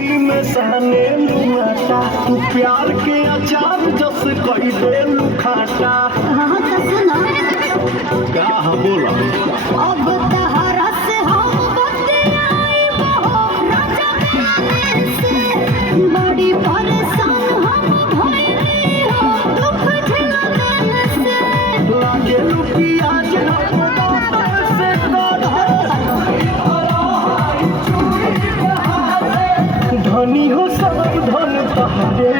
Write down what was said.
में सहने लुआटा तू प्यार के अचार जस कई दे लुखाटा। हाँ तो सुनो का बोला अब तहरा से हम बतियाई बहो राजा गाने से बड़ी परेशान हम भइली हो दुख झेलने से लागे लुकी आज से धनी हो सब धन तहरे